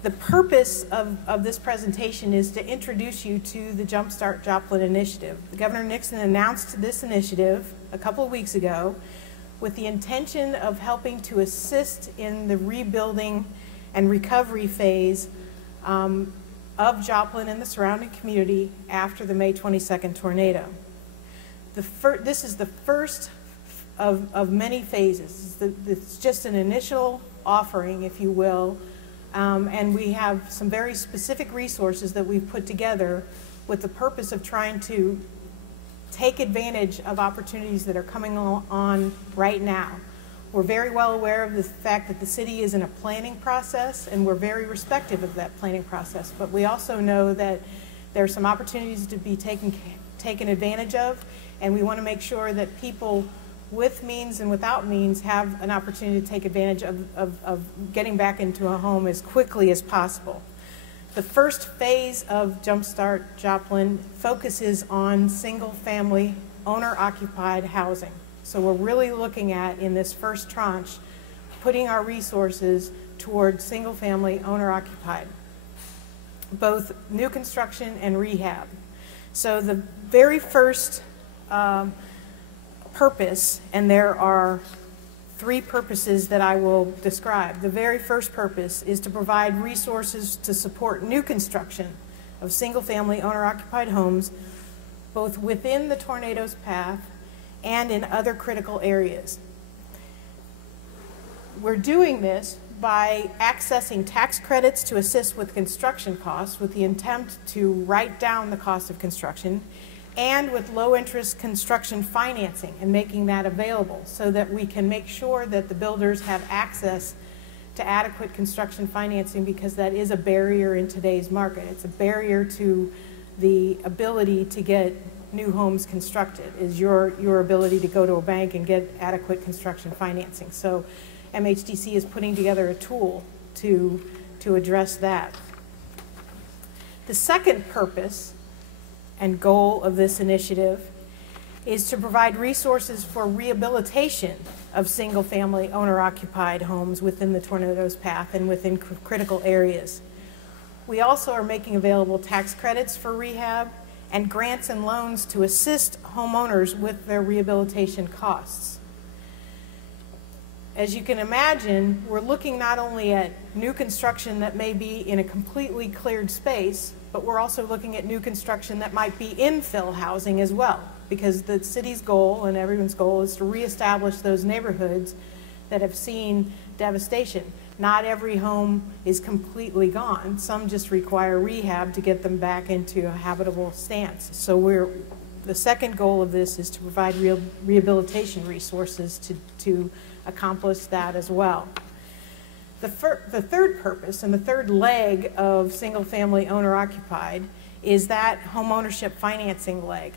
The purpose of this presentation is to introduce you to the Jumpstart Joplin initiative. Governor Nixon announced this initiative a couple of weeks ago with the intention of helping to assist in the rebuilding and recovery phase of Joplin and the surrounding community after the May 22nd tornado. This is the first of many phases. It's just an initial offering, if you will, and we have some very specific resources that we've put together with the purpose of trying to take advantage of opportunities that are coming on right now. We're very well aware of the fact that the city is in a planning process, and we're very respectful of that planning process, but we also know that there are some opportunities to be taken advantage of, and we want to make sure that people with means and without means have an opportunity to take advantage of getting back into a home as quickly as possible. The first phase of Jumpstart Joplin focuses on single-family owner-occupied housing. So we're really looking at, in this first tranche, putting our resources toward single-family owner-occupied, both new construction and rehab. So the very first purpose, and there are three purposes that I will describe. The very first purpose is to provide resources to support new construction of single-family owner-occupied homes, both within the tornado's path and in other critical areas. We're doing this by accessing tax credits to assist with construction costs with the intent to write down the cost of construction, and with low-interest construction financing and making that available so that we can make sure that the builders have access to adequate construction financing, because that is a barrier in today's market. It's a barrier to the ability to get new homes constructed, is your ability to go to a bank and get adequate construction financing. So MHDC is putting together a tool to address that. The second purpose and goal of this initiative is to provide resources for rehabilitation of single-family owner-occupied homes within the tornado's path and within critical areas. We also are making available tax credits for rehab and grants and loans to assist homeowners with their rehabilitation costs. As you can imagine, we're looking not only at new construction that may be in a completely cleared space, but we're also looking at new construction that might be infill housing as well, because the city's goal and everyone's goal is to reestablish those neighborhoods that have seen devastation. Not every home is completely gone. Some just require rehab to get them back into a habitable stance. So the second goal of this is to provide rehabilitation resources to accomplish that as well. The third purpose and the third leg of single-family owner-occupied is that homeownership financing leg.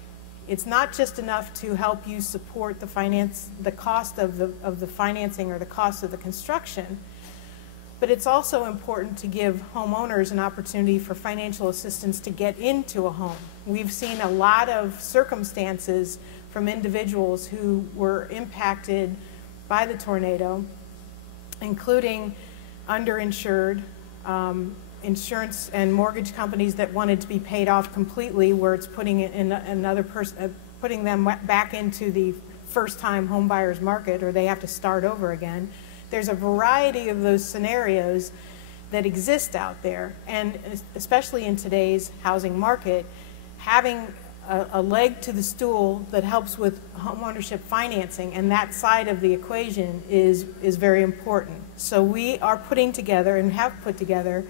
It's not just enough to help you support the cost of the financing or the cost of the construction, but it's also important to give homeowners an opportunity for financial assistance to get into a home. We've seen a lot of circumstances from individuals who were impacted by the tornado, including underinsured, insurance and mortgage companies that wanted to be paid off completely, where it's putting them back into the first-time home buyer's market, or they have to start over again. There's a variety of those scenarios that exist out there, and especially in today's housing market, having a leg to the stool that helps with homeownership financing and that side of the equation is very important. So we are putting together and have put together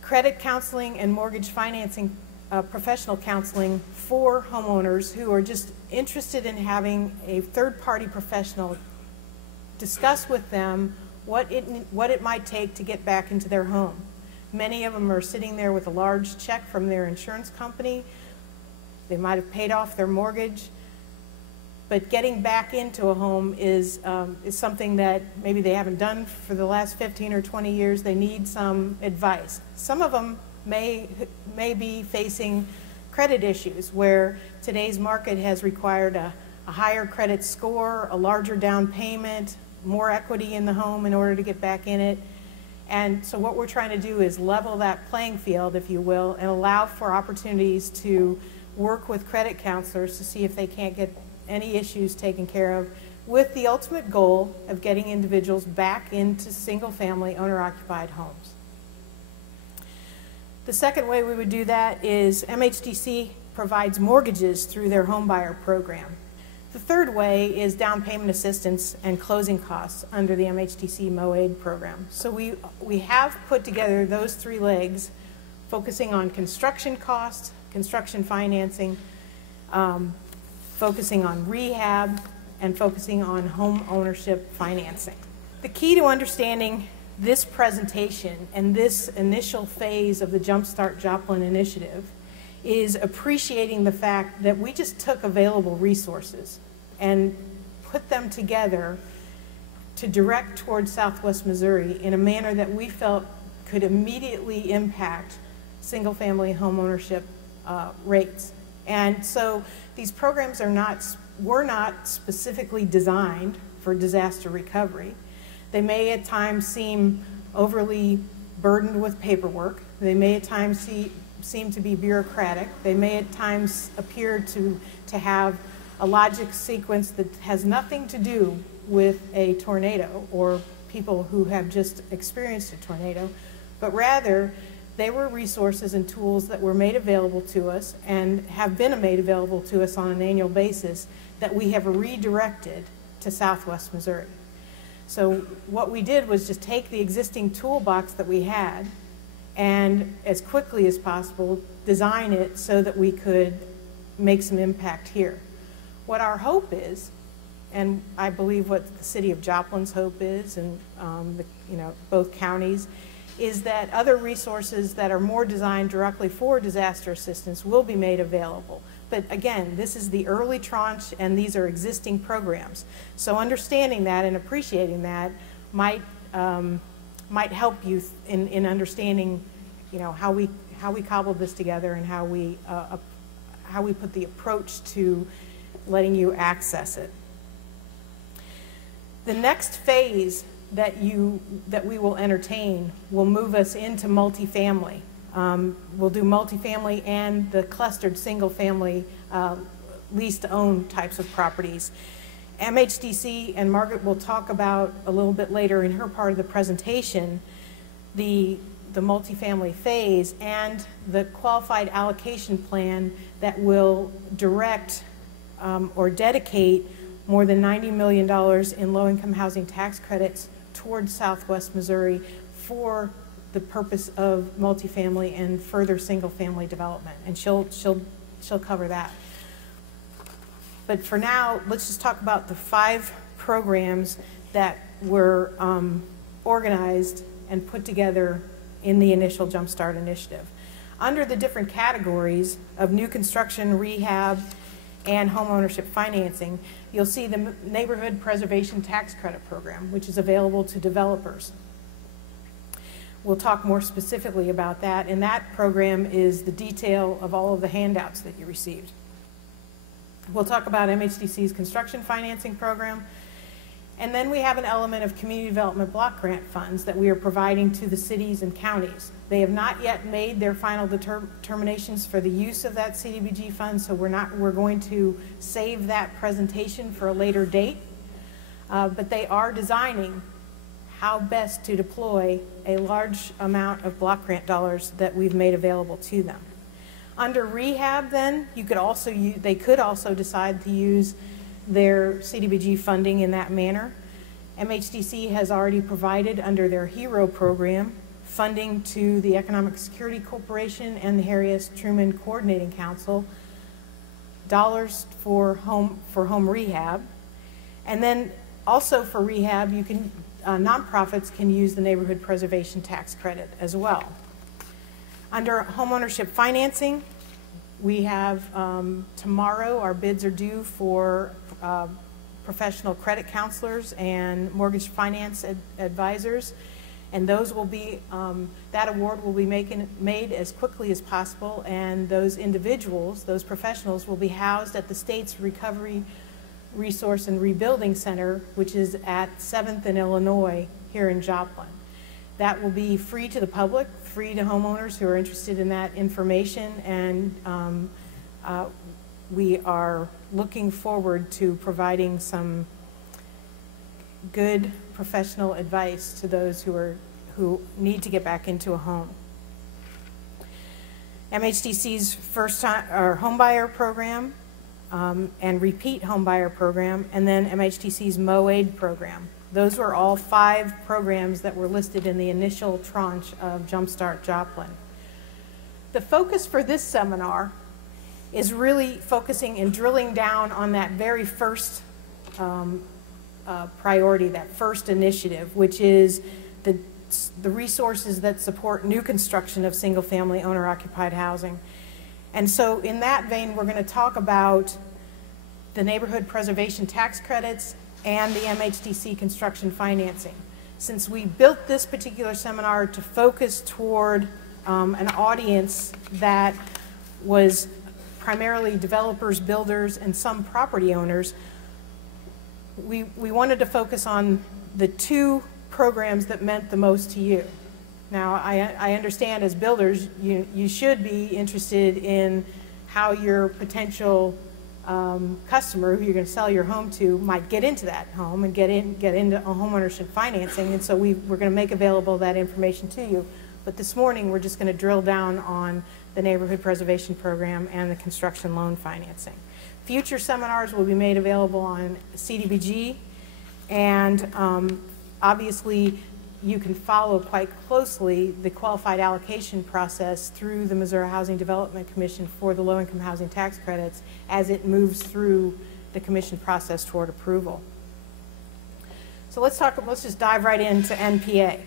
credit counseling and mortgage financing professional counseling for homeowners who are just interested in having a third-party professional discuss with them what it might take to get back into their home. Many of them are sitting there with a large check from their insurance company. They might have paid off their mortgage, but getting back into a home is something that maybe they haven't done for the last 15 or 20 years. They need some advice. Some of them may be facing credit issues where today's market has required a higher credit score, a larger down payment, more equity in the home in order to get back in it. And so what we're trying to do is level that playing field, if you will, and allow for opportunities to work with credit counselors to see if they can't get any issues taken care of, with the ultimate goal of getting individuals back into single-family owner-occupied homes. The second way we would do that is MHDC provides mortgages through their home buyer program. The third way is down payment assistance and closing costs under the MHDC MOAID program. So we have put together those three legs, focusing on construction costs, construction financing, focusing on rehab, and focusing on home ownership financing. The key to understanding this presentation and this initial phase of the Jumpstart Joplin initiative is appreciating the fact that we just took available resources and put them together to direct towards Southwest Missouri in a manner that we felt could immediately impact single-family homeownership rates. And so these programs were not specifically designed for disaster recovery. They may at times seem overly burdened with paperwork. They may at times seem to be bureaucratic. They may at times appear to have a logic sequence that has nothing to do with a tornado or people who have just experienced a tornado, but rather they were resources and tools that were made available to us and have been made available to us on an annual basis that we have redirected to Southwest Missouri. So what we did was just take the existing toolbox that we had and as quickly as possible design it so that we could make some impact here. What our hope is, and I believe what the city of Joplin's hope is, and both counties, is that other resources that are more designed directly for disaster assistance will be made available. But again, this is the early tranche and these are existing programs. So understanding that and appreciating that might help you in understanding how we cobbled this together and how we put the approach to letting you access it. The next phase that we will entertain will move us into multifamily. We'll do multifamily and the clustered single-family lease-to-own types of properties. MHDC, and Margaret will talk about a little bit later in her part of the presentation, the multifamily phase and the qualified allocation plan that will direct or dedicate more than $90 million in low-income housing tax credits towards Southwest Missouri for the purpose of multifamily and further single-family development, and she'll cover that. But for now, let's just talk about the 5 programs that were organized and put together in the initial Jumpstart initiative. Under the different categories of new construction, rehab, and homeownership financing, you'll see the Neighborhood Preservation Tax Credit Program, which is available to developers. We'll talk more specifically about that, and that program is the detail of all of the handouts that you received. We'll talk about MHDC's construction financing program, and then we have an element of community development block grant funds that we are providing to the cities and counties. They have not yet made their final determinations for the use of that CDBG fund, so we're going to save that presentation for a later date, but they are designing how best to deploy a large amount of block grant dollars that we've made available to them. Under rehab, then, they could also decide to use their CDBG funding in that manner. MHDC has already provided under their HERO program funding to the Economic Security Corporation and the Harry S. Truman Coordinating Council dollars for home rehab. And then also for rehab, nonprofits can use the Neighborhood Preservation Tax Credit as well. Under homeownership financing, we have tomorrow our bids are due for professional credit counselors and mortgage finance advisors, and those will be that award will be made as quickly as possible, and those individuals, those professionals, will be housed at the state's Recovery Resource and Rebuilding Center, which is at 7th and Illinois here in Joplin. That will be free to the public, free to homeowners who are interested in that information, and we are looking forward to providing some good professional advice to those who need to get back into a home. MHDC's first-time or homebuyer program and repeat homebuyer program, and then MHDC's MOAID program. Those were all 5 programs that were listed in the initial tranche of Jumpstart Joplin. The focus for this seminar is really focusing and drilling down on that very first priority, that first initiative, which is the resources that support new construction of single-family owner-occupied housing. And so in that vein, we're going to talk about the neighborhood preservation tax credits and the MHDC construction financing. Since we built this particular seminar to focus toward an audience that was primarily developers, builders, and some property owners, we wanted to focus on the 2 programs that meant the most to you. Now, I understand as builders, you should be interested in how your potential customer who you're going to sell your home to might get into that home and get into a homeownership financing, and so we're going to make available that information to you. But this morning, we're just going to drill down on the neighborhood preservation program and the construction loan financing. Future seminars will be made available on CDBG, and obviously you can follow quite closely the qualified allocation process through the Missouri Housing Development Commission for the low-income housing tax credits as it moves through the commission process toward approval. So let's just dive right into NPA.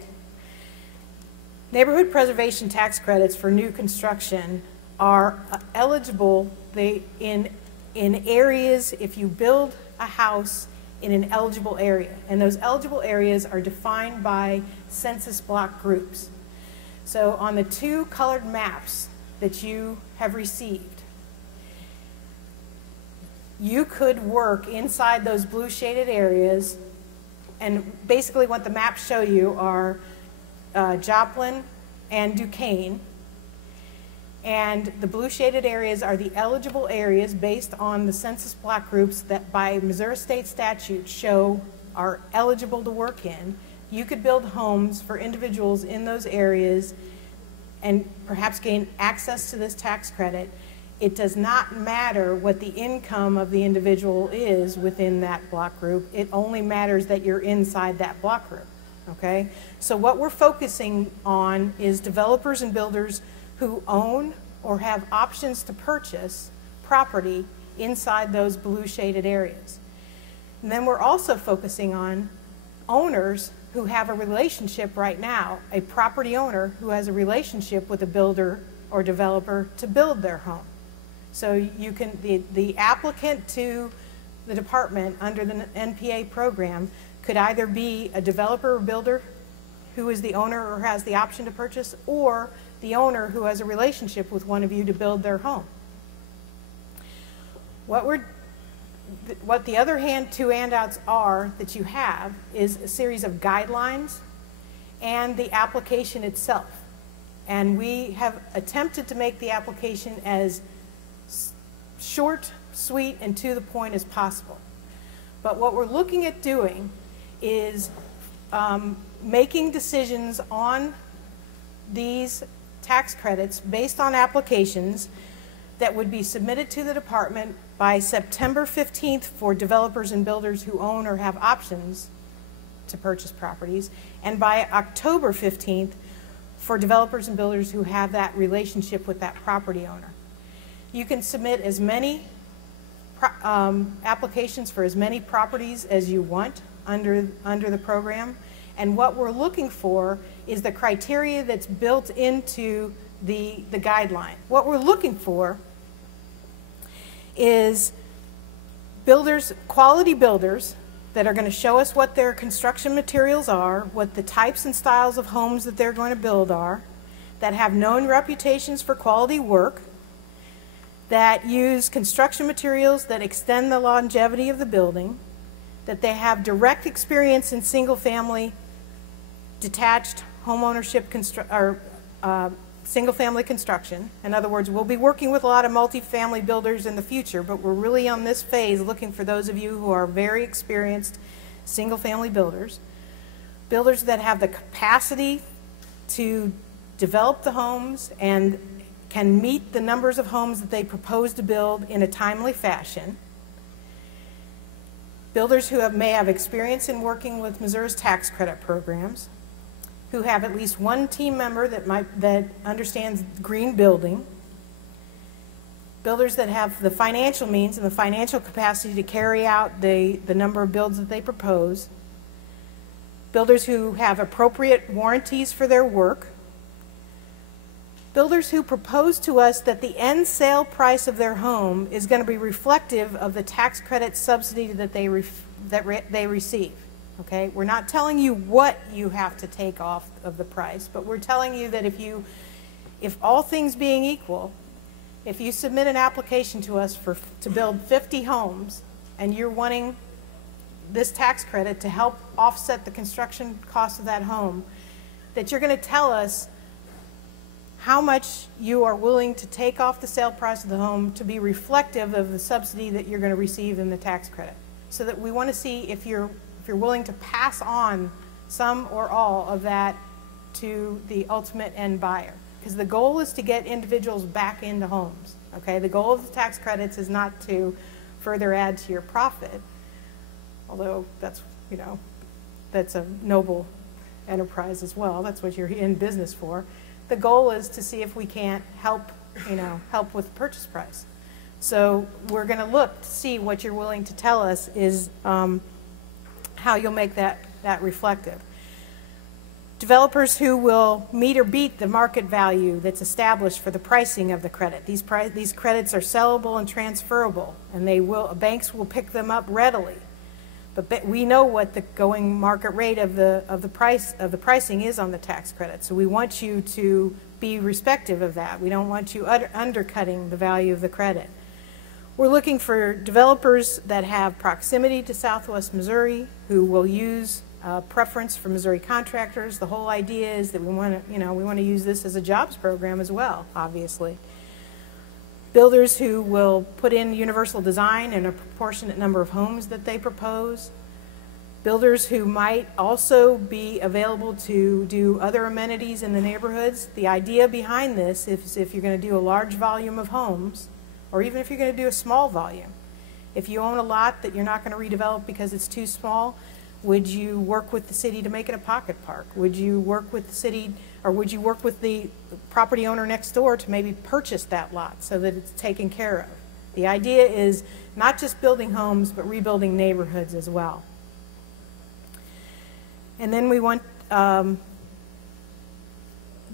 Neighborhood preservation tax credits for new construction are eligible in areas if you build a house in an eligible area, and those eligible areas are defined by census block groups. So on the 2 colored maps that you have received, you could work inside those blue shaded areas, and basically what the maps show you are Joplin and Duquesne, and the blue shaded areas are the eligible areas based on the census block groups that by Missouri state statute show are eligible to work in. You could build homes for individuals in those areas and perhaps gain access to this tax credit. It does not matter what the income of the individual is within that block group. It only matters that you're inside that block group, okay? So what we're focusing on is developers and builders who own or have options to purchase property inside those blue shaded areas. And then we're also focusing on owners who have a relationship right now, a property owner who has a relationship with a builder or developer to build their home. So you can, the applicant to the department under the NPA program could either be a developer or builder who is the owner or has the option to purchase, or the owner who has a relationship with one of you to build their home. What the other 2 handouts are that you have is a series of guidelines and the application itself. And we have attempted to make the application as short, sweet, and to the point as possible. But what we're looking at doing is making decisions on these tax credits based on applications that would be submitted to the department by September 15th for developers and builders who own or have options to purchase properties, and by October 15th for developers and builders who have that relationship with that property owner. You can submit as many applications for as many properties as you want under the program, and what we're looking for is the criteria that's built into the guideline. What we're looking for is builders, quality builders that are going to show us what their construction materials are, what the types and styles of homes that they're going to build are, that have known reputations for quality work, that use construction materials that extend the longevity of the building, that they have direct experience in single-family detached homeownership single-family construction. In other words, we'll be working with a lot of multifamily builders in the future, but we're really on this phase looking for those of you who are very experienced single-family builders. Builders that have the capacity to develop the homes and can meet the numbers of homes that they propose to build in a timely fashion. Builders who may have experience in working with Missouri's tax credit programs, who have at least one team member that understands green building, builders that have the financial means and the financial capacity to carry out the number of builds that they propose, builders who have appropriate warranties for their work, builders who propose to us that the end sale price of their home is going to be reflective of the tax credit subsidy that they receive. Okay, we're not telling you what you have to take off of the price, but we're telling you that if all things being equal, if you submit an application to us to build 50 homes and you're wanting this tax credit to help offset the construction cost of that home, that you're going to tell us how much you are willing to take off the sale price of the home to be reflective of the subsidy that you're going to receive in the tax credit. So that we want to see if you're willing to pass on some or all of that to the ultimate end buyer. Because the goal is to get individuals back into homes. Okay, the goal of the tax credits is not to further add to your profit, although that's, you know, that's a noble enterprise as well. That's what you're in business for. The goal is to see if we can't help with the purchase price. So we're going to look to see what you're willing to tell us is how you'll make that reflective. Developers who will meet or beat the market value that's established for the pricing of the credit. These credits are sellable and transferable, and banks will pick them up readily. But we know what the going market rate of the pricing is on the tax credit. So we want you to be respective of that. We don't want you undercutting the value of the credit. We're looking for developers that have proximity to Southwest Missouri, who will use preference for Missouri contractors. The whole idea is that we want to use this as a jobs program as well, obviously. Builders who will put in universal design in a proportionate number of homes that they propose. Builders who might also be available to do other amenities in the neighborhoods. The idea behind this is if you're going to do a large volume of homes, or even if you're going to do a small volume. If you own a lot that you're not going to redevelop because it's too small, would you work with the city to make it a pocket park? Would you work with the city, or would you work with the property owner next door to maybe purchase that lot so that it's taken care of? The idea is not just building homes, but rebuilding neighborhoods as well. And then we want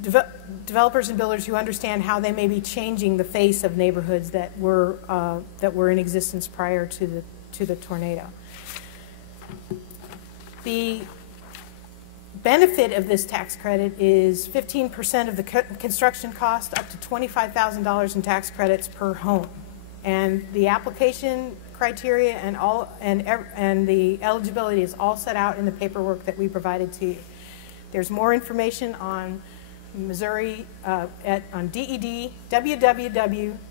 developers and builders who understand how they may be changing the face of neighborhoods that were in existence prior to the tornado. The benefit of this tax credit is 15% of the construction cost, up to $25,000 in tax credits per home, and the application criteria and the eligibility is all set out in the paperwork that we provided to you. There's more information on Missouri on DED, www.ded.mo.gov.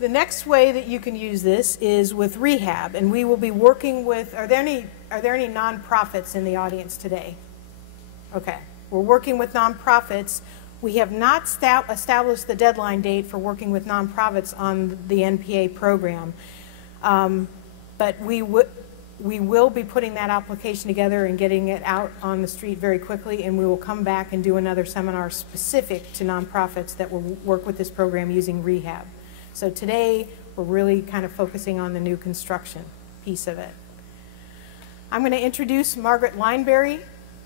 The next way that you can use this is with rehab, and we will be working with, are there any nonprofits in the audience today? Okay, we're working with nonprofits. We have not established the deadline date for working with nonprofits on the NPA program, but we will be putting that application together and getting it out on the street very quickly, and we will come back and do another seminar specific to nonprofits that will work with this program using rehab. So today, we're really kind of focusing on the new construction piece of it. I'm going to introduce Margaret Lineberry,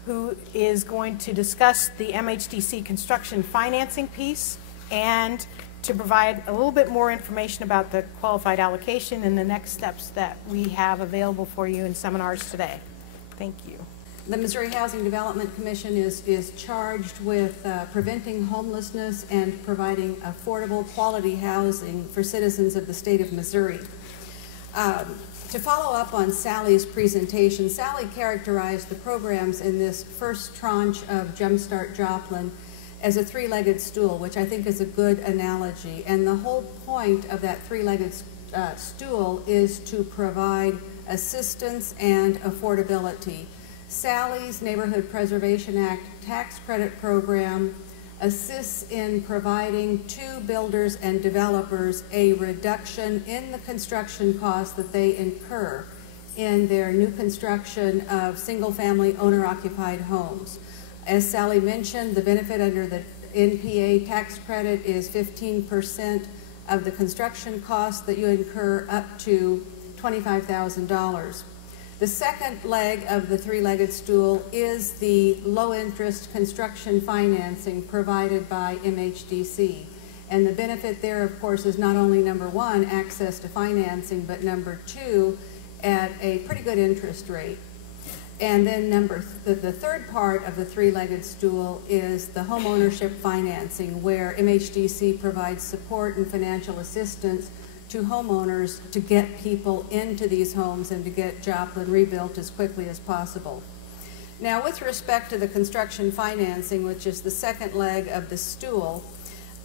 who is going to discuss the MHDC construction financing piece and to provide a little bit more information about the qualified allocation and the next steps that we have available for you in seminars today. Thank you. The Missouri Housing Development Commission is charged with preventing homelessness and providing affordable, quality housing for citizens of the state of Missouri. To follow up on Sally's presentation, Sally characterized the programs in this first tranche of Jumpstart Joplin as a three-legged stool, which I think is a good analogy. And the whole point of that three-legged stool is to provide assistance and affordability. Sally's Neighborhood Preservation Act tax credit program assists in providing to builders and developers a reduction in the construction costs that they incur in their new construction of single-family owner-occupied homes. As Sally mentioned, the benefit under the NPA tax credit is 15% of the construction costs that you incur up to $25,000. The second leg of the three-legged stool is the low-interest construction financing provided by MHDC. And the benefit there, of course, is not only number one, access to financing, but number two, at a pretty good interest rate. And then the third part of the three-legged stool is the home ownership financing, where MHDC provides support and financial assistance to homeowners to get people into these homes and to get Joplin rebuilt as quickly as possible. Now, with respect to the construction financing, which is the second leg of the stool,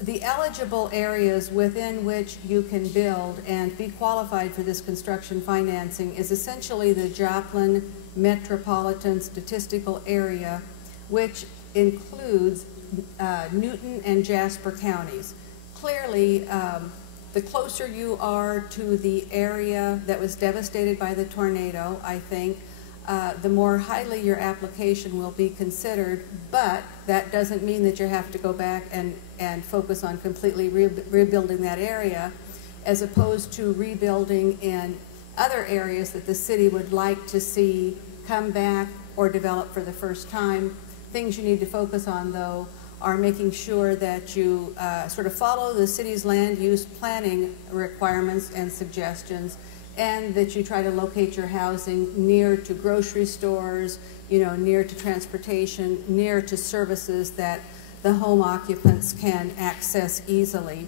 the eligible areas within which you can build and be qualified for this construction financing is essentially the Joplin Metropolitan Statistical Area, which includes Newton and Jasper counties. Clearly, the closer you are to the area that was devastated by the tornado, I think, the more highly your application will be considered, but that doesn't mean that you have to go back and focus on completely rebuilding that area, as opposed to rebuilding in other areas that the city would like to see come back or develop for the first time. Things you need to focus on, though, are making sure that you sort of follow the city's land use planning requirements and suggestions, and that you try to locate your housing near to grocery stores, near to transportation, near to services that the home occupants can access easily.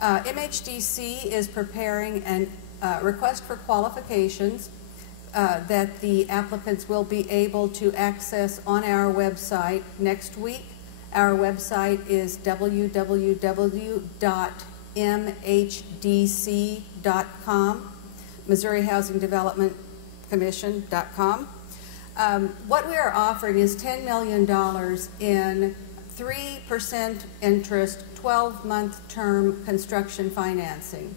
MHDC is preparing a request for qualifications that the applicants will be able to access on our website next week. Our website is www.mhdc.com, Missouri Housing Development Commission.com. What we are offering is $10 million in 3% interest, 12-month term construction financing.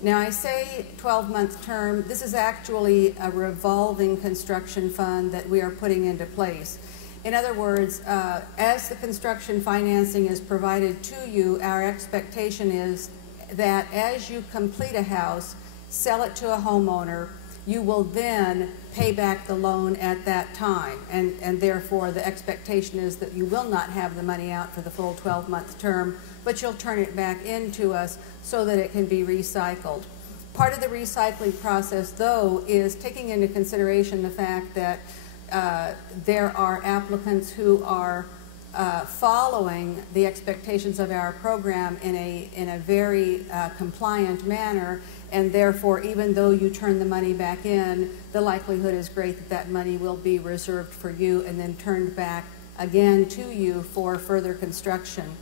Now, I say 12-month term. This is actually a revolving construction fund that we are putting into place. In other words, as the construction financing is provided to you, our expectation is that as you complete a house, sell it to a homeowner, you will then pay back the loan at that time. And therefore, the expectation is that you will not have the money out for the full 12-month term, but you'll turn it back into us so that it can be recycled. Part of the recycling process, though, is taking into consideration the fact that there are applicants who are following the expectations of our program in a very compliant manner, and therefore, even though you turn the money back in, the likelihood is great that that money will be reserved for you and then turned back again to you for further construction.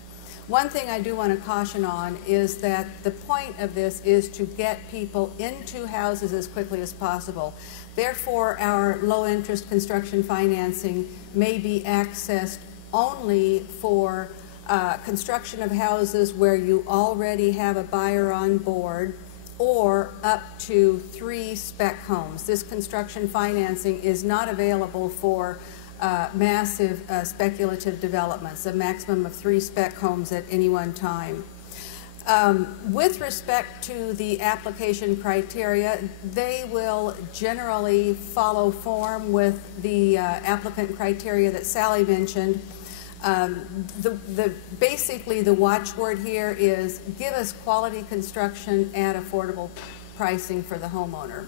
One thing I do want to caution on is that the point of this is to get people into houses as quickly as possible. Therefore, our low-interest construction financing may be accessed only for construction of houses where you already have a buyer on board, or up to 3 spec homes. This construction financing is not available for massive speculative developments, a maximum of 3 spec homes at any one time. With respect to the application criteria, they will generally follow form with the applicant criteria that Sally mentioned. Basically, the watchword here is give us quality construction at affordable pricing for the homeowner.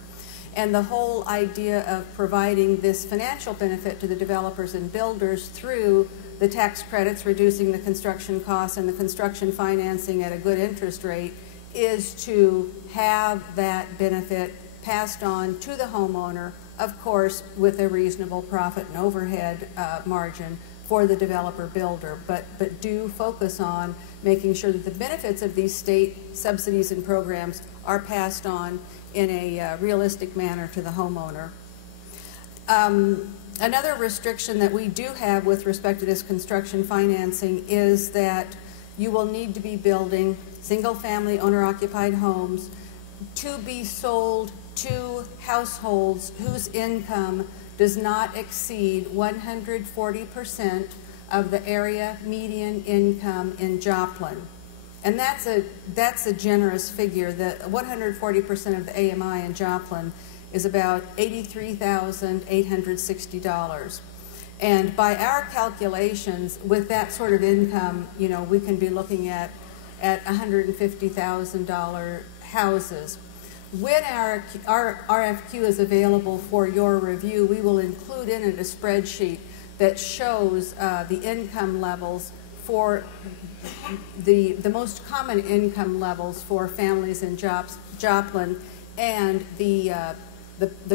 And the whole idea of providing this financial benefit to the developers and builders through the tax credits, reducing the construction costs, and the construction financing at a good interest rate is to have that benefit passed on to the homeowner, of course, with a reasonable profit and overhead margin for the developer builder, but do focus on making sure that the benefits of these state subsidies and programs are passed on in a realistic manner to the homeowner. Another restriction that we do have with respect to this construction financing is that you will need to be building single-family owner-occupied homes to be sold to households whose income does not exceed 140% of the area median income in Joplin. And that's a generous figure. The 140% of the AMI in Joplin is about $83,860. And by our calculations, with that sort of income, you know, we can be looking at $150,000 houses. When our RFQ is available for your review, we will include in it a spreadsheet that shows the income levels for the most common income levels for families in Joplin, and the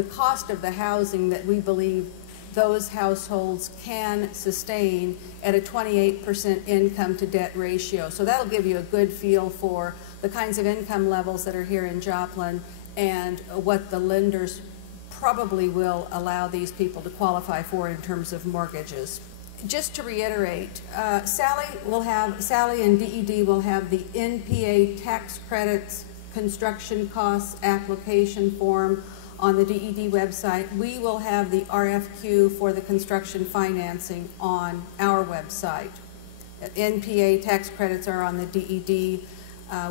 cost of the housing that we believe those households can sustain at a 28% income to debt ratio. So that'll give you a good feel for the kinds of income levels that are here in Joplin and what the lenders probably will allow these people to qualify for in terms of mortgages. Just to reiterate, Sally and DED will have the NPA tax credits construction costs application form on the DED website. We will have the RFQ for the construction financing on our website. NPA tax credits are on the DED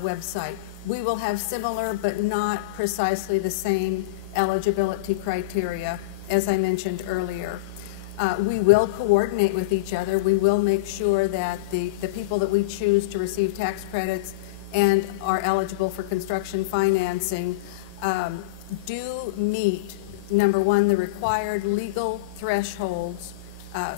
website. We will have similar but not precisely the same eligibility criteria as I mentioned earlier. We will coordinate with each other. We will make sure that the people that we choose to receive tax credits and are eligible for construction financing do meet, number one, the required legal thresholds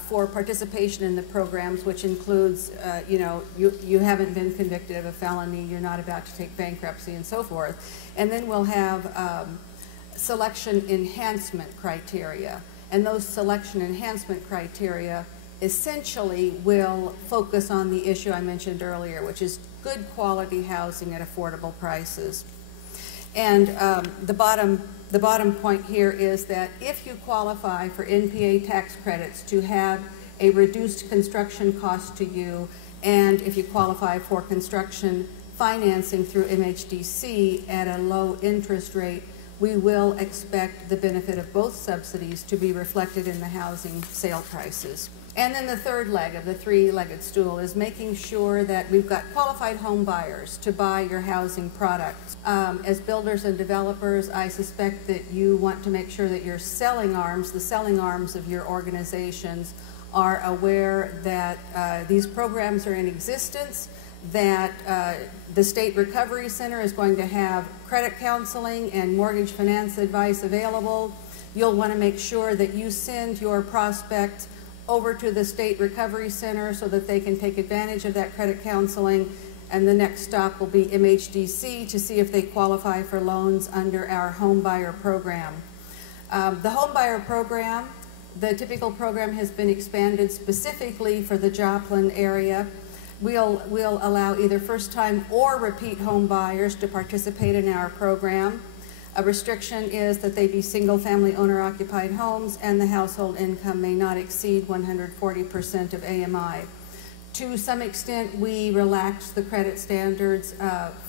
for participation in the programs, which includes, you know, you haven't been convicted of a felony, you're not about to take bankruptcy, and so forth. And then we'll have selection enhancement criteria. And those selection enhancement criteria essentially will focus on the issue I mentioned earlier, which is good quality housing at affordable prices. And the bottom point here is that if you qualify for NPA tax credits to have a reduced construction cost to you, and if you qualify for construction financing through MHDC at a low interest rate, we will expect the benefit of both subsidies to be reflected in the housing sale prices. And then the third leg of the three-legged stool is making sure that we've got qualified home buyers to buy your housing products. As builders and developers, I suspect that you want to make sure that your selling arms, the selling arms of your organizations, are aware that these programs are in existence, that the State Recovery Center is going to have credit counseling and mortgage finance advice available. You'll want to make sure that you send your prospects over to the State Recovery Center so that they can take advantage of that credit counseling, and the next stop will be MHDC to see if they qualify for loans under our home buyer program. The home buyer program, the typical program, has been expanded specifically for the Joplin area. We'll allow either first-time or repeat home buyers to participate in our program. A restriction is that they be single-family owner-occupied homes and the household income may not exceed 140% of AMI. To some extent, we relaxed the credit standards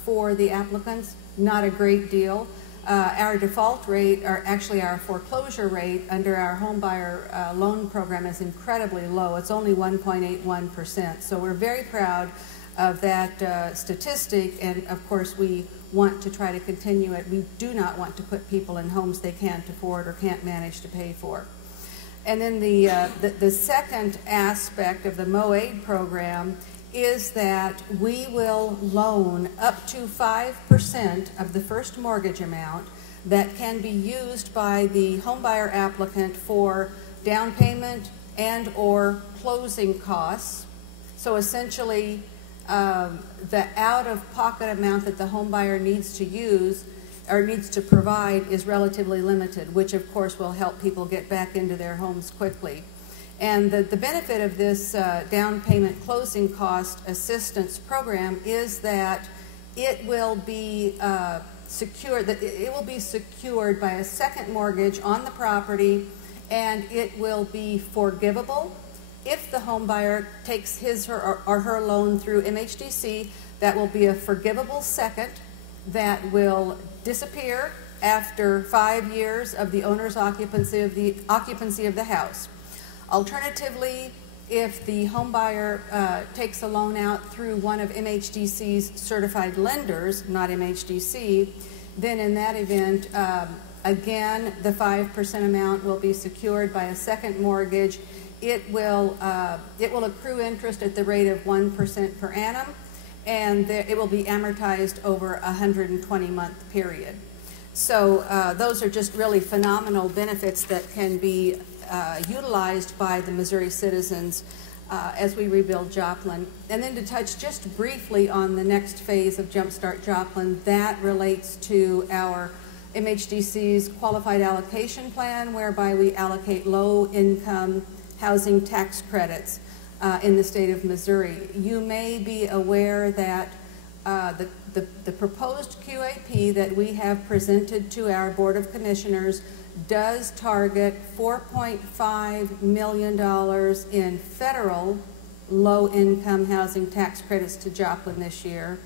for the applicants, not a great deal. Our default rate, or actually our foreclosure rate under our home buyer loan program is incredibly low. It's only 1.81%. So we're very proud of that statistic, and of course we want to try to continue it. We do not want to put people in homes they can't afford or can't manage to pay for. And then the second aspect of the MOAID program is that we will loan up to 5% of the first mortgage amount that can be used by the homebuyer applicant for down payment and or closing costs. So essentially, the out-of-pocket amount that the homebuyer needs to use or needs to provide is relatively limited, which of course will help people get back into their homes quickly. And the benefit of this down payment closing cost assistance program is that it will be secured by a second mortgage on the property, and it will be forgivable. If the home buyer takes his or her loan through MHDC, that will be a forgivable second that will disappear after 5 years of the owner's occupancy of the house. Alternatively, if the home buyer takes a loan out through one of MHDC's certified lenders, not MHDC, then in that event, again, the 5% amount will be secured by a second mortgage. It will accrue interest at the rate of 1% per annum, and it will be amortized over a 120-month period. So those are just really phenomenal benefits that can be utilized by the Missouri citizens as we rebuild Joplin. And then to touch just briefly on the next phase of Jumpstart Joplin, that relates to our MHDC's qualified allocation plan, whereby we allocate low-income housing tax credits in the state of Missouri. You may be aware that the proposed QAP that we have presented to our Board of Commissioners does target $4.5 million in federal low-income housing tax credits to Joplin this year,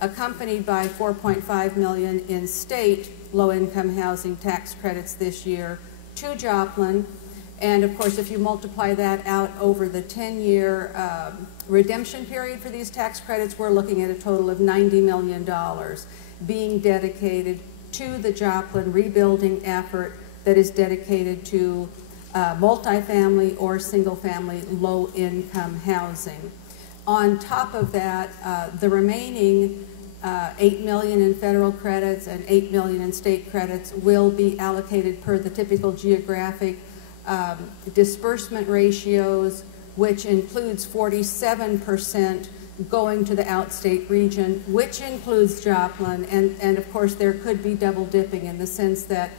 accompanied by $4.5 million in state low-income housing tax credits this year to Joplin. And of course, if you multiply that out over the 10-year redemption period for these tax credits, we're looking at a total of $90 million being dedicated to the Joplin rebuilding effort that is dedicated to multifamily or single-family low-income housing. On top of that, the remaining $8 million in federal credits and $8 million in state credits will be allocated per the typical geographic disbursement ratios, which includes 47% going to the outstate region, which includes Joplin, and of course there could be double dipping in the sense that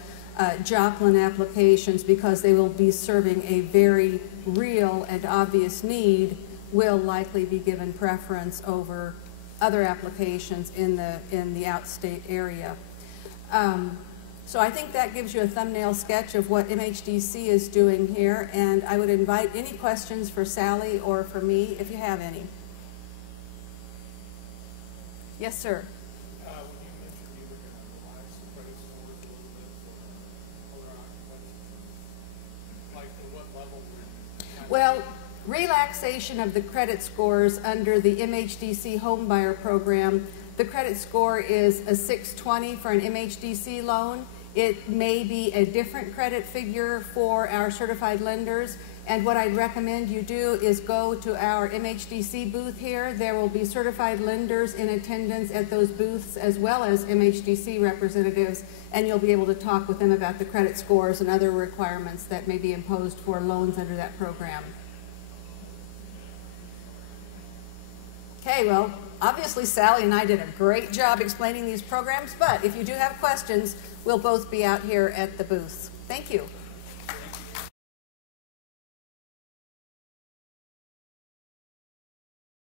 Joplin applications, because they will be serving a very real and obvious need, will likely be given preference over other applications in the outstate area. So I think that gives you a thumbnail sketch of what MHDC is doing here, and I would invite any questions for Sally or for me if you have any. Yes, sir. When you mentioned you were going to relax the credit scores a little bit for owner occupancy, like at what level were you? Well, relaxation of the credit scores under the MHDC homebuyer program, the credit score is a 620 for an MHDC loan. It may be a different credit figure for our certified lenders. And what I'd recommend you do is go to our MHDC booth here. There will be certified lenders in attendance at those booths, as well as MHDC representatives, and you'll be able to talk with them about the credit scores and other requirements that may be imposed for loans under that program. Okay, well, obviously Sally and I did a great job explaining these programs, but if you do have questions, we'll both be out here at the booth. Thank you.